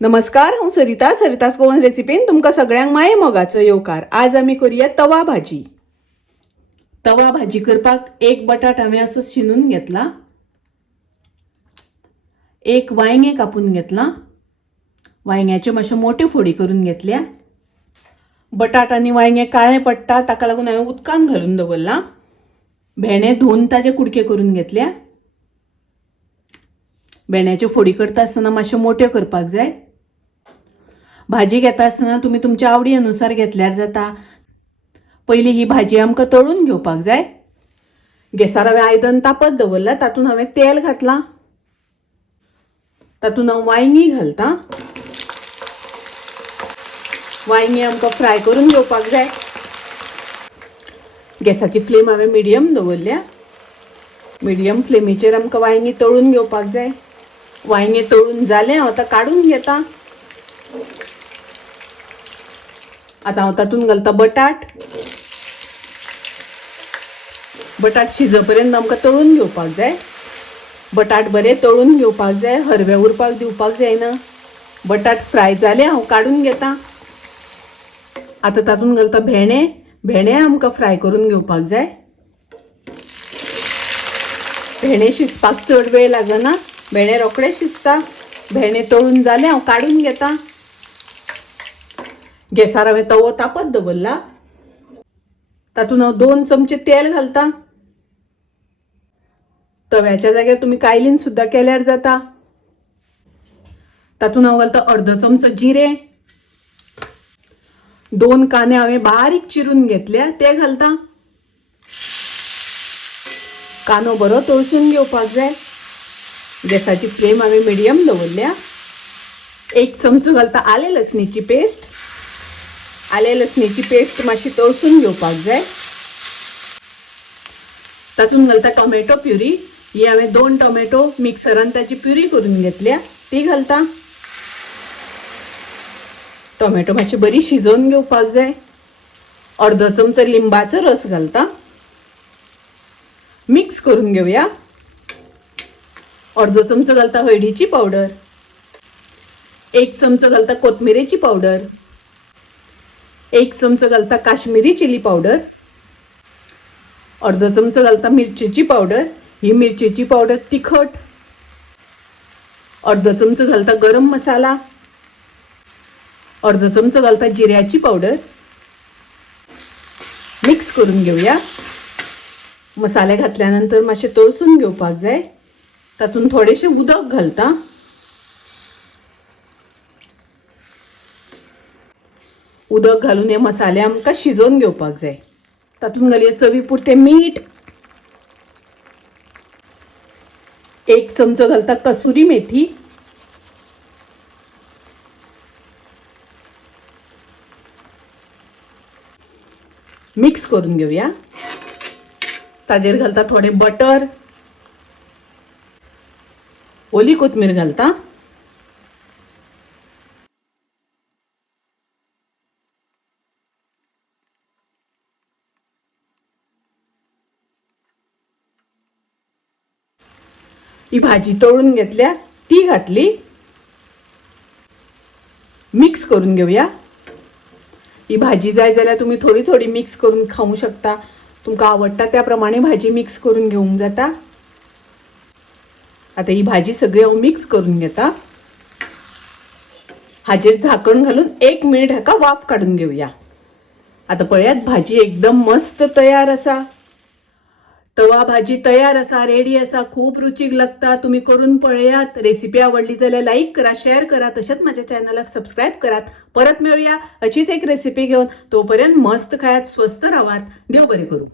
नमस्कार, हांव सरिता सरितास गोवन रेसिपीन तुमकां सगळ्यांक माये मोगाचो येवकार। आज आमी करूया तवा भाजी। तवा भाजी करपाक एक बटाट हांवें असो शिनून घेतला, एक वांयगें कापून घेतला, वांयग्याचे मातशे मोठे फोडी करून घेतल्या। बटाट आनी वांयगें काळे पडटा ताका लागून हांवें उदकान घालून दवरला। भेंडे धुवन ताजे कुडके करून घेतल्या। भेंड्याच्यो फोडी करता आसतना मातशे मोठ्यो करपाक जाय। भाजी घेता आसतना तुम्ही तुमच्या आवडी अनुसार घेतल्यार जाता। पयली ही भाजी आमकां तळून घेवपाक जाय। गॅसार हांवें आयदन तापत दवरला, तातूंत हांवें तेल घातला, तातूंत हांव वांयगी घालता। वांयगी आमकां फ्राय करून घेवपाक जाय। गॅसाची फ्लेम हांवें मिडियम दवरल्या। मिडियम फ्लेमीचेर आमकां वांयगी तळून घेवपाक जाय। वांयगे तळून जालें, हांव आतां काडून घेता। आता हांव तातूंत घालता बटाट। बटाट शिजपर्यंत आमकां तळून घेवपाक जाय। बटाट बरे तळून घेवपाक जाय, हरवे उरपाक दिवपाक जायना। बटाट फ्राय जाले, हांव काडून घेता। आता तातूंत घालता भेंडे। भेंडे आमकां फ्राय करून घेवपाक जाय। भेंडे शिजपाक चड वेळ लागना, भेंडे रोखडे शिजता। भेंडे तळून जाले, हांव काडून घेता। गॅसार हांवें तवो तापत दवरला, तातूंत हांव 2 चमचे तेल घालता। तव्याच्या जाग्यार तुम्ही कायलीन सुद्दां केल्यार जाता। तातूंत हांव घालता अर्दो चमचो जिरे। 2 कांदे हांवें बारीक चिरून घेतल्या, ते घालता। कांदो बरो तळसून घेवपाक जाय। गॅसाची फ्लेम हांवें मिडियम दवरल्या। 1 चमचो घालता आले लसणीची पेस्ट। आले लसणीची पेस्ट मातशी तळसून घेवपाक जाय। तातूंत घालता टोमॅटो प्युरी। ही हांवें 2 टोमॅटो मिक्सरान ताची प्युरी करून घेतल्या, ती घालता। टोमॅटो मातशी बरी शिजोवन घेवपाक जाय। अर्दो चमचो लिंबाचो रस घालता, मिक्स करून घेवया। अर्दो चमचो घालता हळदीची पावडर। 1 चमचो घालता कोथमिरेची पावडर। 1 चमचो घालता काश्मीरी चिली पावडर। अर्दो चमचो घालता मिरचीची पावडर। ही मिरचीची पावडर तिखट। अर्दो चमचो घालता गरम मसाला। अर्दो चमचो घालता जिऱ्याची पावडर। मिक्स करून घेवया। मसाले घातल्यानंतर मातशे तळसून घेवपाक जाय। तातूंत थोडेशे उदक घालता। उदक घालून हे मसाले आमकां शिजोवन घेवपाक जाय। तातूंत घालया चवी पुरते मीठ। 1 चमचो घालता कसुरी मेथी। मिक्स करून घेवया। ताजेर घालता थोडे बटर। ओली कोथमीर घालता। ही भाजी तळून घेतल्या, ती घातली। मिक्स करून घेवया। ही भाजी जाय जाल्यार तुम्ही थोडी थोडी मिक्स करून खाऊ शकता। तुमकां आवडटा त्या प्रमाणे भाजी मिक्स करून घेवंक जाता। आता ही भाजी सगळी हांव मिक्स करून घेता। हाजेर झाकण घालून 1 मिनिट हाका वाफ काडून घेवया। आता पळयात, भाजी एकदम मस्त तयार आसा। तवा भाजी तयार आसा, रेडी आसा। खूप रुचीक लागता, तुम्ही करून पळयात। रेसिपी आवडली जाल्यार लाईक करा, शेअर करा, तशेंच माझ्या चॅनलाक सबस्क्राईब करात। परत मेळूया अशीच एक रेसिपी घेऊन। तोपर्यंत मस्त खायात, स्वस्त रावात। देव बरें करूं।